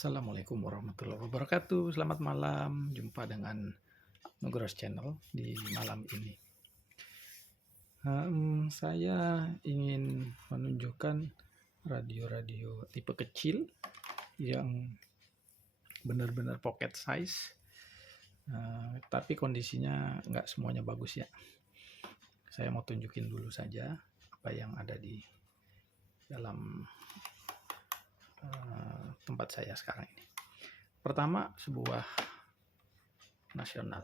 Assalamualaikum warahmatullahi wabarakatuh. Selamat malam. Jumpa dengan Nugroho Channel di malam ini. Saya ingin menunjukkan radio-radio tipe kecil yang benar-benar pocket size, tapi kondisinya nggak semuanya bagus ya. Saya mau tunjukin dulu saja apa yang ada di dalam tempat saya sekarang ini. Pertama, sebuah nasional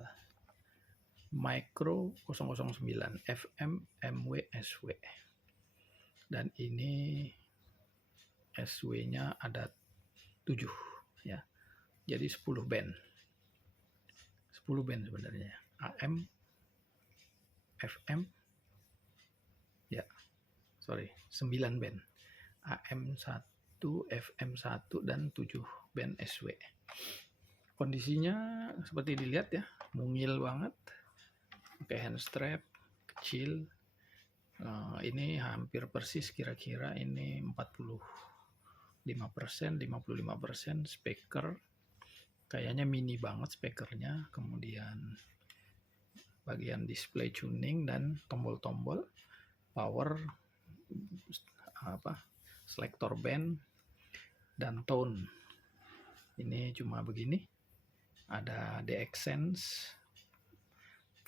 Micro 009 FM MWSW, dan ini SW-nya ada 7 ya. Jadi 10 band. 10 band sebenarnya. AM, FM, ya, 9 band. AM1, FM1 dan 7 band SW. Kondisinya seperti dilihat ya, mungil banget. Pakai hand strap kecil. Ini hampir persis, kira-kira ini 45%, 55% speaker. Kayaknya mini banget speakernya. Kemudian bagian display tuning dan tombol-tombol, power, selector band dan tone. Ini cuma begini. Ada DX Sense,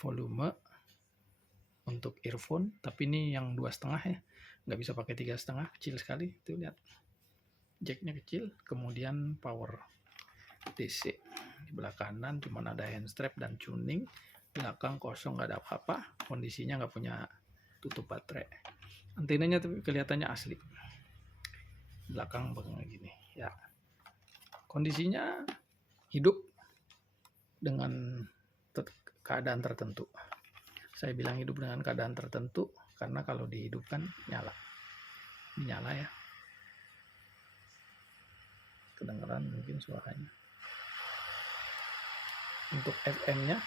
volume untuk earphone, tapi ini yang 2,5 ya, nggak bisa pakai 3,5, kecil sekali. Tuh lihat, jacknya kecil. Kemudian power DC di belah kanan, cuman ada hand strap dan tuning. Belakang kosong, nggak ada apa-apa. Kondisinya nggak punya tutup baterai. Antenanya tapi kelihatannya asli. Belakang begini ya. Kondisinya hidup dengan keadaan tertentu. Saya bilang hidup dengan keadaan tertentu karena kalau dihidupkan nyala. Ini nyala ya. Kedengaran mungkin suaranya. Untuk FM-nya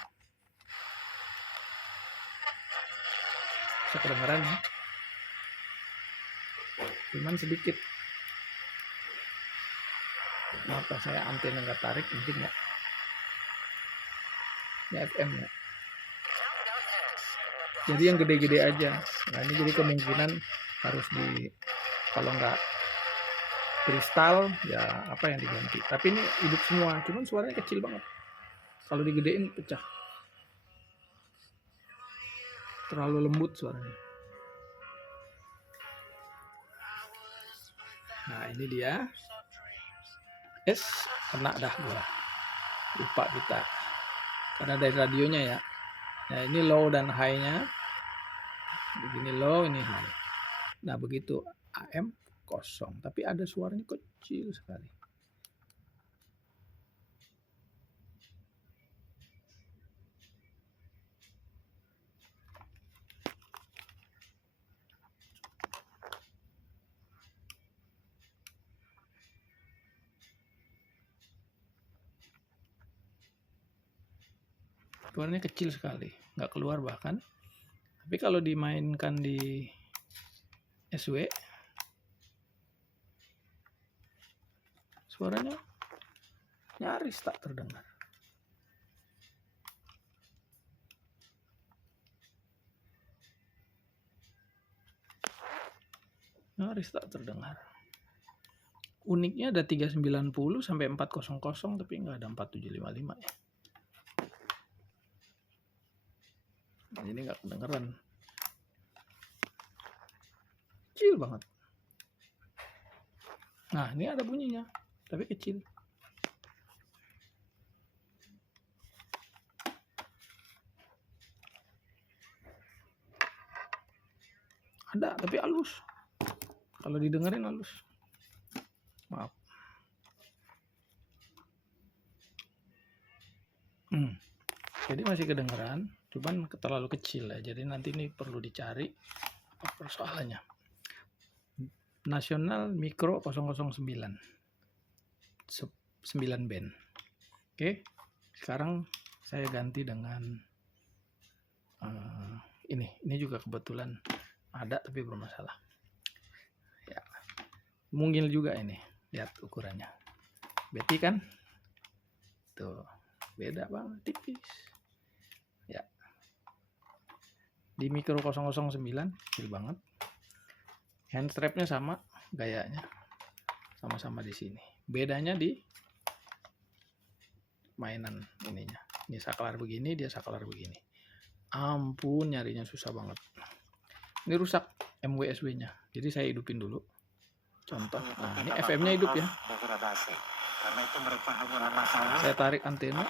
bisa kedengaran ya. Cuman sedikit. Kenapa saya antena nggak tarik, mungkin ya. Ini FM-nya. Jadi yang gede-gede aja. Nah ini jadi kemungkinan harus kalau nggak kristal ya apa yang diganti. Tapi ini hidup semua, cuman suaranya kecil banget. Kalau digedein pecah. Terlalu lembut suaranya. Nah ini dia. Kena dah gua. Lupa kita. Karena dari radionya ya. Nah ini low dan high-nya. Begini low, ini high. Nah begitu AM kosong, tapi ada suaranya kecil sekali. Suaranya kecil sekali, nggak keluar bahkan. Tapi kalau dimainkan di SW, suaranya nyaris tak terdengar. Nyaris tak terdengar. Uniknya ada 390 sampai 400, tapi nggak ada 4755 ya. Nah, ini nggak kedengeran. Kecil banget. Nah ini ada bunyinya, tapi kecil. Ada, tapi halus. Kalau didengerin halus. Maaf. Jadi masih kedengeran, cuman terlalu kecil ya. Jadi nanti ini perlu dicari apa persoalannya. Nasional Micro 009. 9 band. Oke. Sekarang saya ganti dengan ini juga kebetulan ada tapi bermasalah. Ya. Mungil juga ini. Lihat ukurannya. Betty kan? Tuh, beda banget tipis. Ya. Di Micro 009 kecil banget. Hand strapnya sama gayanya. Sama-sama di sini. Bedanya di mainan ininya. Ini saklar begini, dia saklar begini. Ampun, nyarinya susah banget. Ini rusak MWSW-nya. Jadi saya hidupin dulu. Contoh. Nah, ini FM-nya hidup ya. Saya tarik antena.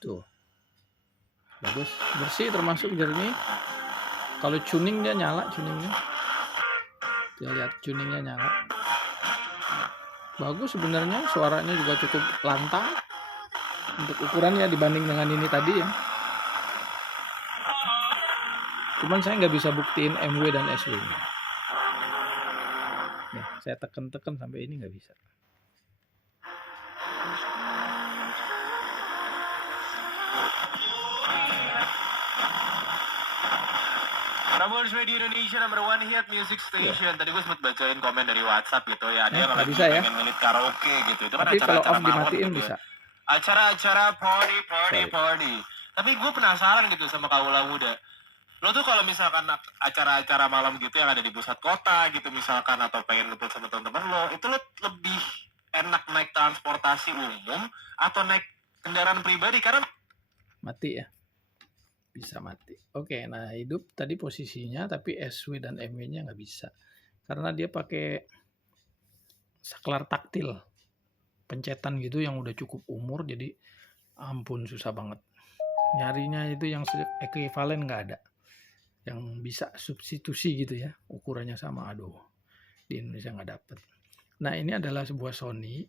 Tuh. Bagus, bersih termasuk jernih. Kalau tuning dia nyala, tuningnya. Kita lihat tuningnya nyala. Bagus sebenarnya, suaranya juga cukup lantang untuk ukurannya dibanding dengan ini tadi ya. Cuman saya nggak bisa buktiin MW dan SW-nya. Nih, saya tekan-tekan sampai ini nggak bisa. Prambors Radio Indonesia number one hit music station. Tadi gue sempat bacain komen dari WhatsApp gitu ya. Dia nggak lagi bisa ya. pengen ngelit karaoke gitu. Itu kan Tapi kalau acara-acara off malam dimatiin gitu bisa. ya. Acara-acara party. Sorry. Tapi gue penasaran gitu sama kaula muda. Lo tuh kalau misalkan acara-acara malam gitu yang ada di pusat kota gitu misalkan, atau pengen ngumpul sama teman-teman lo, itu lo lebih enak naik transportasi umum atau naik kendaraan pribadi? Karena Mati ya. Bisa mati. Oke, nah hidup tadi posisinya, tapi SW dan MW-nya nggak bisa. Karena dia pakai saklar taktil. Pencetan gitu yang udah cukup umur, jadi ampun susah banget. Nyarinya itu yang ekuivalen nggak ada. Yang bisa substitusi gitu ya. Ukurannya sama, aduh. Di Indonesia nggak dapet. Nah ini adalah sebuah Sony.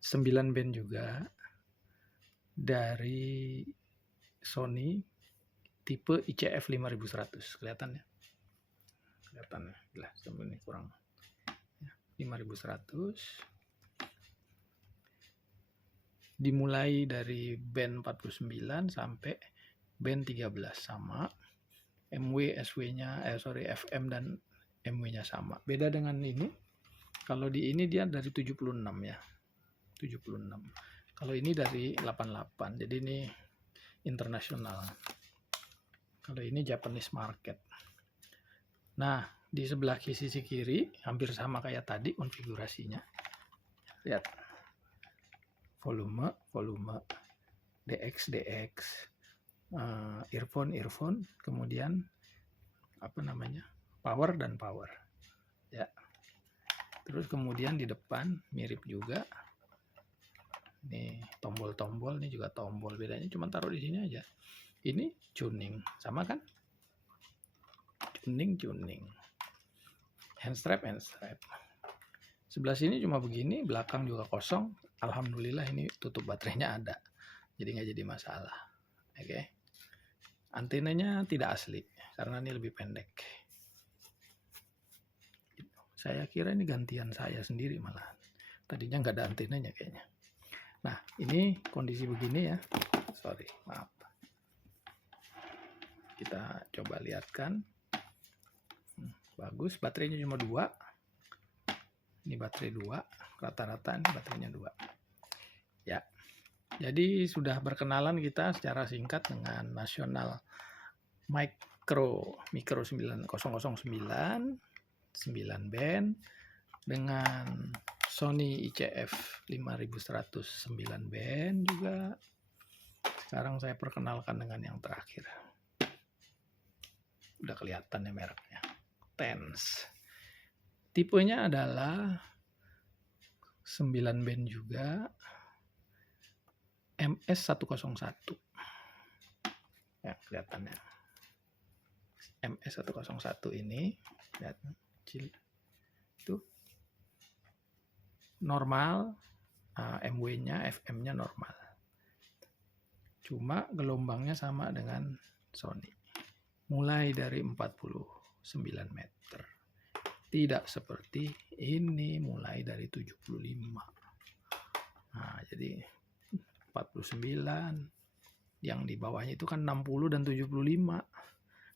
9 band juga. Dari Sony tipe ICF 5100, kelihatan ya? Kelihatan ya? Lah, sampai ini kurang. 5100. Dimulai dari band 49 sampai band 13 sama. MW, SW-nya, FM dan MW-nya sama. Beda dengan ini. Kalau di ini dia dari 76 ya. 76. Kalau ini dari 88. Jadi ini internasional. Kalau ini Japanese market. Nah, di sebelah sisi kiri hampir sama kayak tadi konfigurasinya. Lihat. Volume, DX, earphone, kemudian power dan power. Ya. Terus kemudian di depan mirip juga. Nih tombol-tombol, ini juga tombol, bedanya cuma taruh di sini aja. Ini tuning, sama kan? Tuning. Hand strap. Sebelah sini cuma begini, belakang juga kosong. Alhamdulillah ini tutup baterainya ada, jadi nggak jadi masalah. Oke. Antenanya tidak asli karena ini lebih pendek. Saya kira ini gantian saya sendiri malah. Tadinya nggak ada antenanya kayaknya. Nah, ini kondisi begini ya. Sorry, maaf. Kita coba lihatkan. Bagus, baterainya cuma 2. Ini baterai 2, rata-rata ini baterainya 2. Ya. Jadi sudah berkenalan kita secara singkat dengan National Micro 9009, 9 band dengan Sony ICF 5100 9 band juga. Sekarang saya perkenalkan dengan yang terakhir. Udah kelihatan ya mereknya. Tense. Tipenya adalah 9 band juga. MS101. Ya, kelihatannya. MS101 ini, lihat kecil. Itu normal, MW-nya, FM-nya normal. Cuma gelombangnya sama dengan Sony. Mulai dari 49 meter. Tidak seperti ini mulai dari 75. Nah, jadi 49. Yang di bawahnya itu kan 60 dan 75.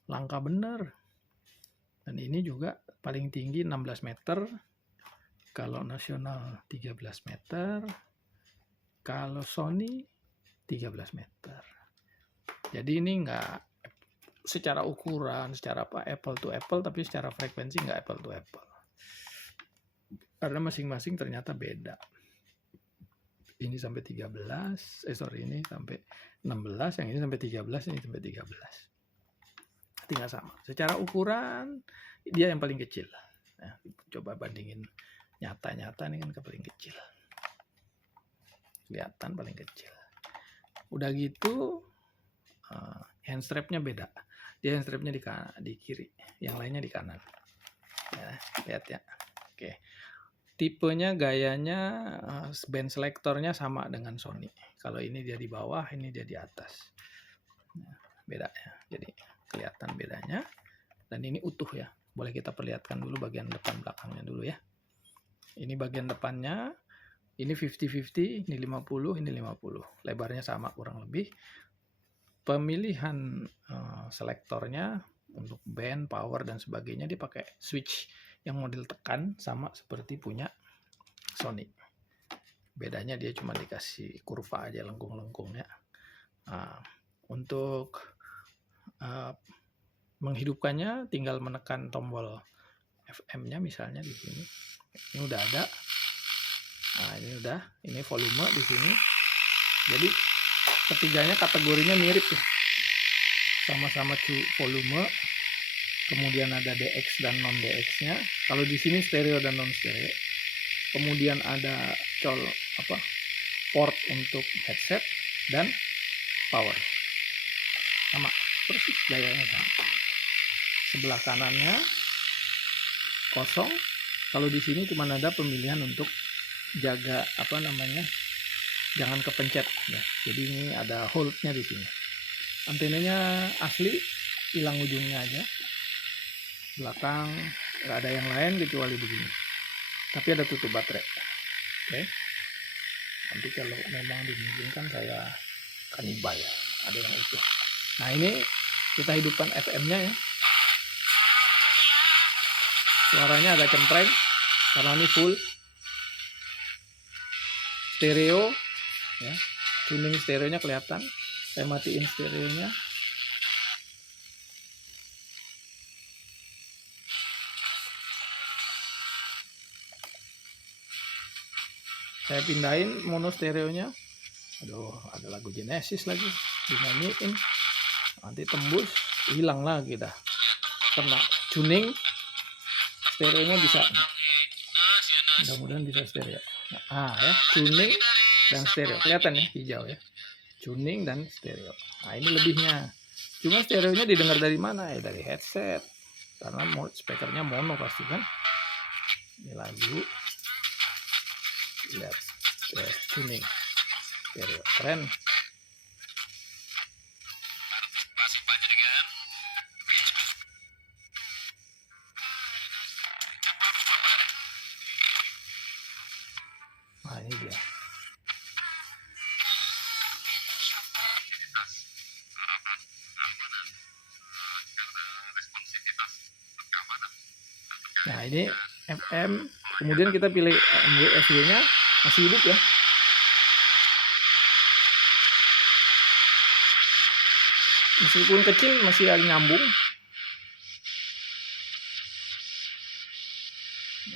Langka bener. Dan ini juga paling tinggi 16 meter. Kalau nasional 13 meter. Kalau Sony 13 meter. Jadi ini enggak secara ukuran, secara apa apple to apple, tapi secara frekuensi enggak apple to apple. Karena masing-masing ternyata beda. Ini sampai 13, ini sampai 16, yang ini sampai 13, ini sampai 13. Tinggal sama. Secara ukuran dia yang paling kecil. Nah, coba bandingin nyata-nyata ini kan paling kecil. Kelihatan paling kecil. Udah gitu hand strapnya beda. Dia hand strapnya di kiri, yang lainnya di kanan. Ya, lihat ya. Oke. Tipenya, gayanya, band selektornya sama dengan Sony. Kalau ini dia di bawah, ini dia di atas. Nah, beda ya. Jadi kelihatan bedanya. Dan ini utuh ya. Boleh kita perlihatkan dulu bagian depan belakangnya dulu ya. Ini bagian depannya. Ini 50-50, ini 50, ini 50. Lebarnya sama kurang lebih. Pemilihan selektornya untuk band, power, dan sebagainya dia pakai switch yang model tekan sama seperti punya Sony. Bedanya dia cuma dikasih kurva aja lengkung-lengkungnya. Nah, untuk menghidupkannya tinggal menekan tombol FM-nya misalnya di sini. Ini udah ada. Nah, ini volume di sini. Jadi ketiganya kategorinya mirip ya. Sama-sama volume. Kemudian ada DX dan non DX-nya. Kalau di sini stereo dan non stereo. Kemudian ada port untuk headset dan power. Sama, persis gayanya sama. Sebelah kanannya kosong. Kalau di sini cuma ada pemilihan untuk jaga jangan kepencet ya. Jadi ini ada hold-nya di sini. Antenanya asli, hilang ujungnya aja. Belakang nggak ada yang lain kecuali begini. Tapi ada tutup baterai. Oke. Nanti kalau memang dimungkinkan saya kanibal ya. Ada yang utuh. Nah, ini kita hidupkan FM-nya ya. Suaranya agak cempreng karena ini full stereo ya. Tuning stereonya kelihatan. Saya matiin stereonya. Saya pindahin mono stereonya. Aduh, ada lagu Genesis lagi dinyanyiin. Nanti tembus, hilang lagi dah. Kena tuning stereonya bisa. Mudah-mudahan bisa stereo. Nah, ya, tuning dan stereo. Kelihatan ya, hijau ya. Tuning dan stereo. Nah, ini lebihnya. Cuma stereonya didengar dari mana? Ya dari headset. Karena speakernya mono pasti kan. Ini lagu. Lihat. Tuning. Stereo. Keren. Nah, ini dia. Nah, ini FM. Kemudian kita pilih MW/SW-nya masih hidup ya. Meskipun kecil masih nyambung.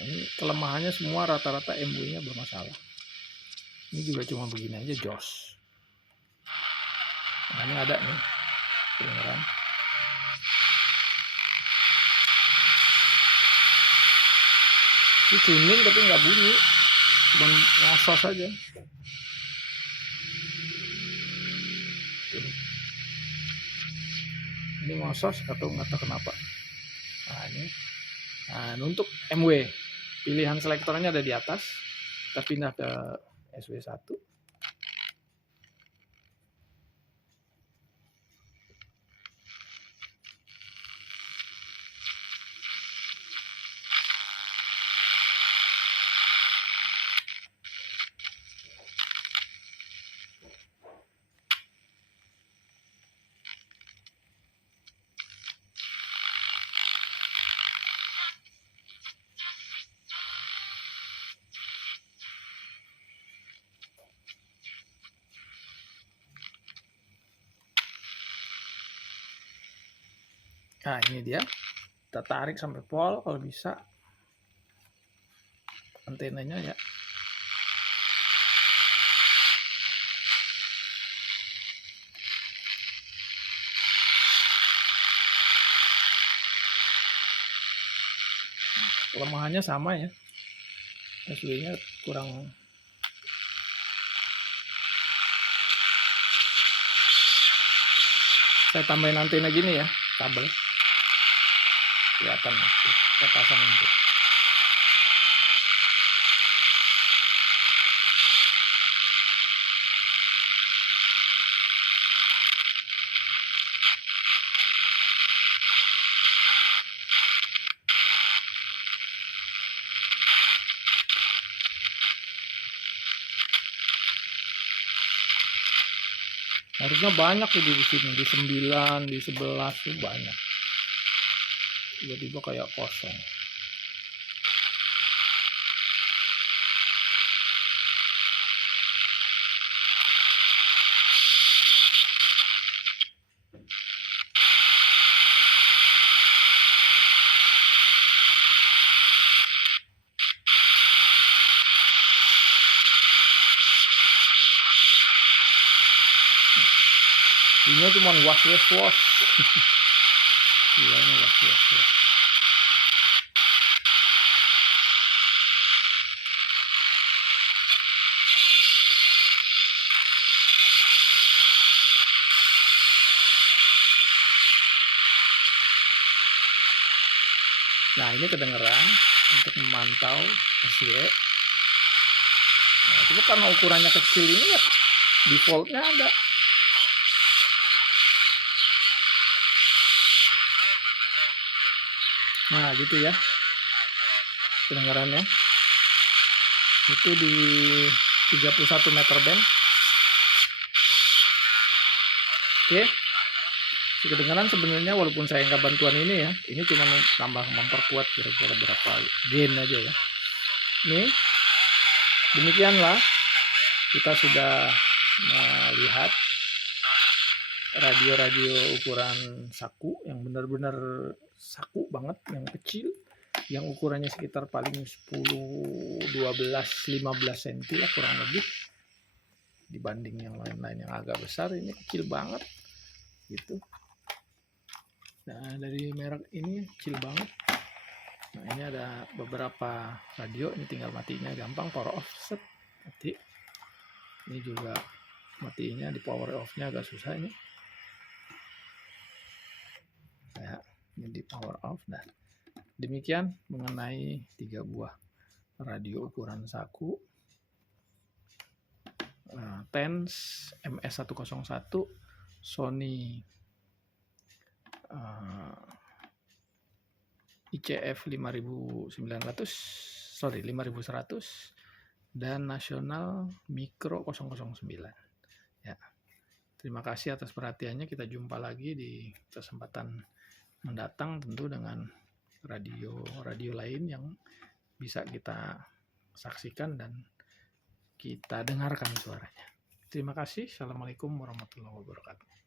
Ini kelemahannya semua rata-rata MW-nya bermasalah. Ini juga cuma begini aja jos. Nah, ini ada nih kedengeran. Ini tuning tapi nggak bunyi, cuma ngosos aja. Ini ngosos atau nggak tahu kenapa. Nah, ini. Nah, untuk MW pilihan selektornya ada di atas. Kita pindah ke SW1. Nah, ini dia. Kita tarik sampai pol kalau bisa antenanya ya. Kelemahannya sama ya. SW-nya kurang. Saya tambahin antena gini ya, kabel. Kelihatan saya pasang itu. Harusnya banyak di sini, di 9, di 11 tuh banyak. Tiba-tiba kayak kosong. Ini cuma was. Iya, ini was. Nah, ini kedengeran untuk memantau SW. Nah, itu karena ukurannya kecil ini ya, defaultnya ada. Nah, gitu ya. Kedengarannya. Itu di 31 meter band. Oke. Kedengaran sebenarnya walaupun saya nggak bantuan ini ya, ini cuma tambah memperkuat kira-kira berapa gain aja ya. Nih, demikianlah kita sudah melihat radio-radio ukuran saku yang benar-benar saku banget, yang kecil, yang ukurannya sekitar paling 10, 12, 15 cm lah kurang lebih, dibanding yang lain-lain yang agak besar. Ini kecil banget gitu. Nah, dari merek ini kecil banget. Nah, ini ada beberapa radio, ini tinggal matinya gampang, power off set mati. Ini juga matinya di power off-nya agak susah ini. Ya, ini di power off. Nah, demikian mengenai 3 buah radio ukuran saku TENS MS101 Sony ICF 5100 dan Nasional Mikro 009 ya. Terima kasih atas perhatiannya. Kita jumpa lagi di kesempatan mendatang, tentu dengan radio lain yang bisa kita saksikan dan kita dengarkan suaranya. Terima kasih. Assalamualaikum warahmatullahi wabarakatuh.